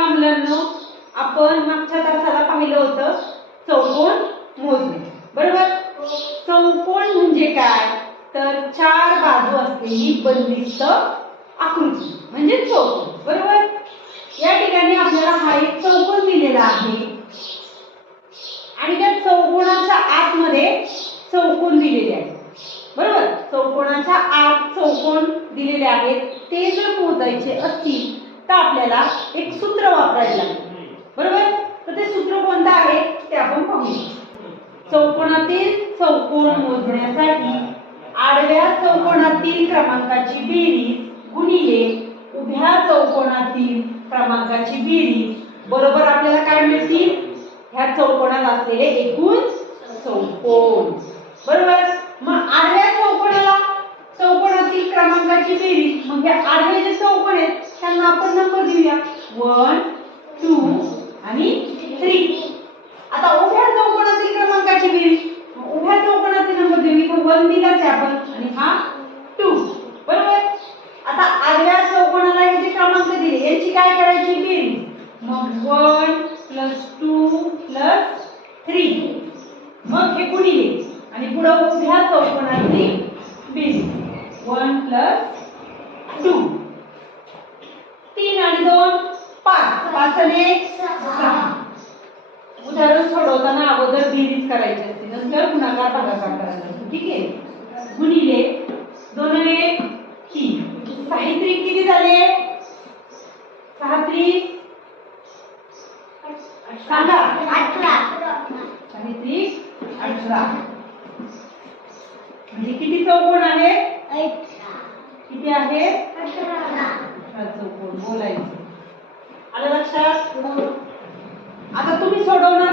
बघा मुलांनो आपण मागच्या तासाला पाहिलं होतं चौकोन मोजणे. बरोबर? चौकोन म्हणजे काय? तर चार बाजू असलेली बंदिस्त आकृती म्हणजे चौकोन. बरोबर? या ठिकाणी आपल्याला हा एक चौकोन दिलेला आहे. आणि त्या चौकोनाच्या आतमध्ये चौकोन दिलेले आहेत बरोबर? चौकोनाच्या आत चौकोन दिलेले आहेत. ते जर मोजायचे असतील तर आपल्याला एक सूत्र वापरायला लागेल बरोबर? तर ते सूत्र कोणतं आहे? ते आपण पाहूया. चौकोनातील चौकोन मोजण्यासाठी आडव्या चौकोनातील क्रमांकाची बेरीज गुणिले उभ्या चौकोनातील क्रमांकाची बेरीज. बरोबर आपल्याला काय मिळतील ह्या चौकोनात असलेले एकूण चौकोन. बरोबर? मग आडव्या चौकोनाला चौकोनातील क्रमांकाची बेरीज मग हे आडवे जे त्यांना आपण नंबर देऊया. वन टू आणि थ्री आता उभ्या चौकोनातील क्रमांकाची बेरीज. उभ्या चौकोनातील नंबर देऊ इथं वन दिलाच आहे आपण. आणि हा टू बरोबर? आता आडव्या चौकोनाला हे जे क्रमांक दिले यांची काय करायची बेरीज? मग one plus two plus three मग हे गुणिले आणि पुढं उभ्या चौकोनाची बेरीज. वन प्लस टू तीन आणि दोन सहा उदाहरण सोडवताना अगोदर बेरीज करायची असते नंतर गुणाकार भागाकार करायचा असतो ठीक आहे? गुणिले दोन तीन साहित्रिक किती झाले? सहा त्रिक सांगा. साहित्रिक अठरा. म्हणजे किती चौकोन आहेत किती आहेत अठरा चौकोन बोलायचं. आता तुम्ही सोडवणार